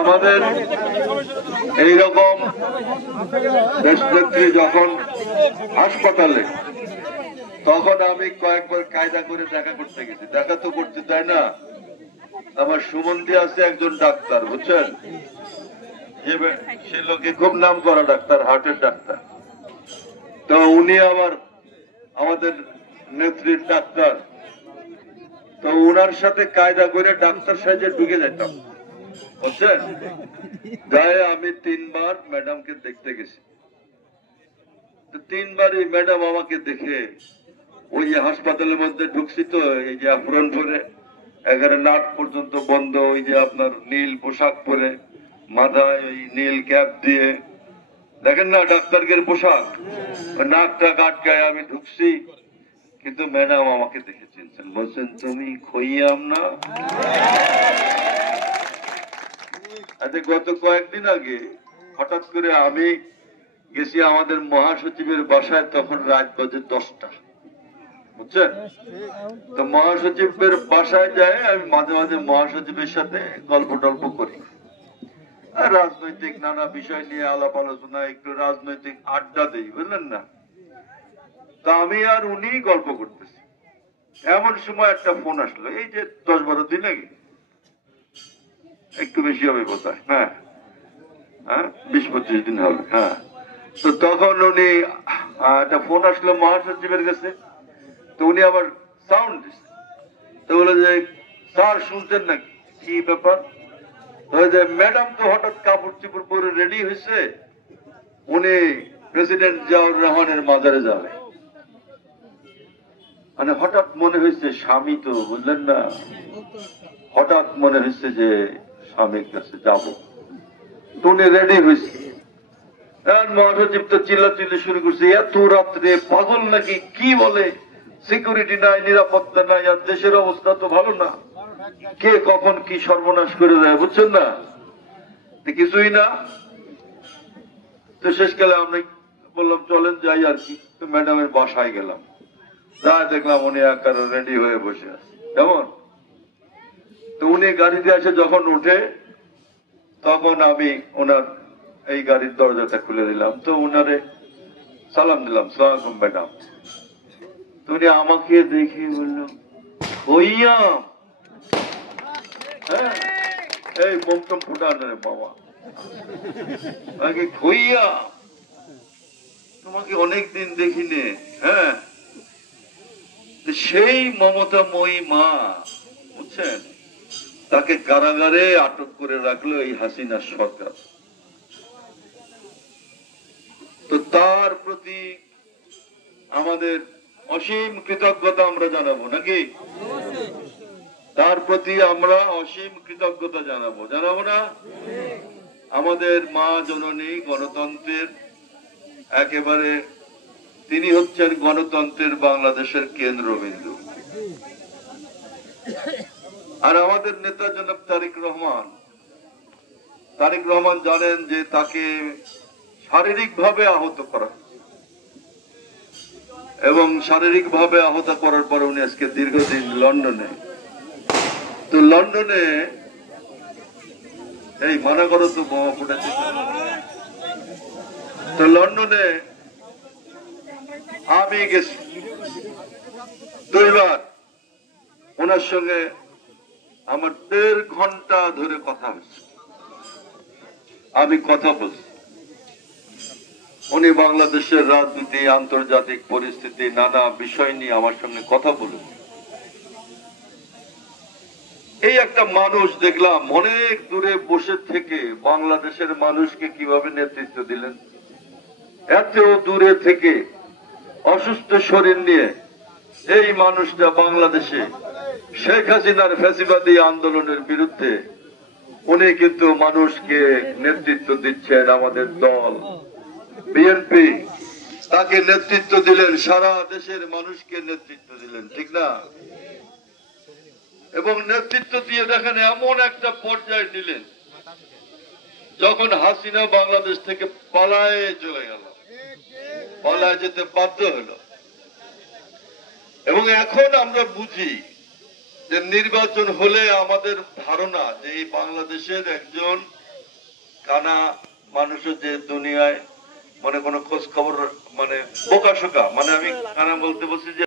আমাদের এইরকম দেশনেত্রী যখন হাসপাতালে, তখন আমি কয়েকবার কায়দা করে দেখা করতে গেছি। দেখা তো করতে চাই না। আমার সুমন্তি আছে একজন ডাক্তার, বুঝছেন, সে লোকে খুব নাম করা ডাক্তার, হার্টের ডাক্তার। তো উনি আবার আমাদের নেত্রীর ডাক্তার। তো উনার সাথে কায়দা করে ডাক্তার সাহেবে ঢুকে যেতাম, বুঝছেন। গায়ে আমি 3 বার ম্যাডামকে দেখতে গেছি। 3 বারই ম্যাডাম আমাকে দেখে ওই যে হাসপাতালের মধ্যে ঢুকছি, তো এই যে আফরন পরে এখানে নাক পর্যন্ত বন্ধ, ওই যে আপনার নীল পোশাক পরে, মাথায় ওই নীল ক্যাপ দিয়ে, দেখেন না ডাক্তারদের পোশাক, নাকটা আটকায় আমি ঢুকছি। কিন্তু ম্যাডাম আমাকে দেখে চিনছেন, বলছেন তুমি খইয়াম না। আচ্ছা, গত কয়েকদিন আগে হঠাৎ করে আমি গেছি আমাদের মহাসচিবের বাসায়, তখন রাত বাজে 10টা, বুঝছেন। তো মহাসচিবের বাসায় যায়, আমি মাঝে মাঝে মহাসচিবের সাথে গল্প টল্প করি, আর রাজনৈতিক নানা বিষয় নিয়ে আলাপ আলোচনা, একটু রাজনৈতিক আড্ডা দিই, বুঝলেন না। তা আমি আর উনি গল্প করতেছি, এমন সময় একটা ফোন আসলো, এই যে 10-12 দিন আগে, একটু বেশি হবে বোধ হয়, হ্যাঁ 20-25 দিন হবে, হ্যাঁ। তো তখন উনি একটা ফোন আসলো মহাসচিবের কাছে। তো উনি আবার সাউন্ড দিচ্ছে, তো বলে যে স্যার শুনছেন নাকি, কি ব্যাপার। ম্যাডাম তো হঠাৎ কাপড় চোপড় পরে রেডি হয়েছে, উনি প্রেসিডেন্ট জিয়াউর রহমানের মাজারে যাবে। মানে হঠাৎ মনে হয়েছে স্বামী তো, বুঝলেন না, হঠাৎ মনে হয়েছে যে স্বামীর কাছে যাব। তো উনি রেডি হয়েছে, মহাসচিব তো চিল্লাচিল্লি শুরু করছে, এত রাত্রে পাগল নাকি, কি বলে, সিকিউরিটি নাই, নিরাপত্তা নাই, আর দেশের অবস্থা তো ভালো না, কে কখন কি সর্বনাশ করে দেয়, বুঝছেন না, কিছুই না। তো শেষকালে আমি বললাম চলেন যাই আর কি। তো ম্যাডামের বাসায় গেলাম, যা দেখলাম উনি একেবারে রেডি হয়ে বসে আছে, কেমন। তো উনি গাড়িতে এসে যখন উঠে, তখন আমি ওনার এই গাড়ির দরজাটা খুলে দিলাম, তো উনারে সালাম দিলাম, সালাম আলাইকুম ম্যাডাম। তো উনি আমাকে দেখে বলল খইয়াম, হ্যাঁ এই মমতম ফুটান রে বাবা, আমাকে খইয়াম, তোমাকে অনেকদিন দেখিনি। হ্যাঁ, সেই মমতাময়ী মা, বুঝছেন, তাকে কারাগারে আটক করে রাখলো এই হাসিনা সরকার। তো তার প্রতি আমাদের অসীম কৃতজ্ঞতা আমরা জানাবো, নাকি তার প্রতি আমরা অসীম কৃতজ্ঞতা জানাবো, জানাবো না। আমাদের মা জননী গণতন্ত্রের একেবারে, তিনি হচ্ছেন গণতন্ত্রের বাংলাদেশের কেন্দ্রবিন্দু। আর আমাদের নেতা জনাব তারেক রহমান জানেন যে তাকে শারীরিকভাবে আহত করা, এবং শারীরিকভাবে আহত করার পরে উনি আজকে দীর্ঘদিন লন্ডনে। তো লন্ডনে এই মানা করো তো বোমা ফুটেছে। তো লন্ডনে আমি গেছি 2 বার, ওনার সঙ্গে আমার 1.5 ঘন্টা ধরে কথা হয়েছে, আমি কথা বলছি। উনি বাংলাদেশের রাজনীতি, আন্তর্জাতিক পরিস্থিতি, নানা বিষয় নিয়ে আমার সঙ্গে কথা বলেছেন। এই একটা মানুষ দেখলাম অনেক দূরে বসে থেকে বাংলাদেশের মানুষকে কিভাবে নেতৃত্ব দিলেন, এত দূরে থেকে অসুস্থ শরীর নিয়ে এই মানুষটা বাংলাদেশে শেখ হাসিনার ফ্যাসিবাদী আন্দোলনের বিরুদ্ধে উনি কিন্তু মানুষকে নেতৃত্ব দিচ্ছেন। আমাদের দল বিএনপি তাকে নেতৃত্ব দিলেন, সারা দেশের মানুষকে নেতৃত্ব দিলেন, ঠিক না। এবং নেতৃত্ব দিয়ে দেখেন এমন একটা পর্যায়ে দিলেন যখন হাসিনা বাংলাদেশ থেকে পালায়ে চলে গেল, পালায়ে যেতে বাধ্য হলো। এবং এখন আমরা বুঝি যে নির্বাচন হলে আমাদের ধারণা যে এই বাংলাদেশের একজন কানা মানুষের যে দুনিয়ায় মানে কোনো খোঁজ খবর মানে বোকাশোকা, মানে আমি কানা বলতে বলছি যে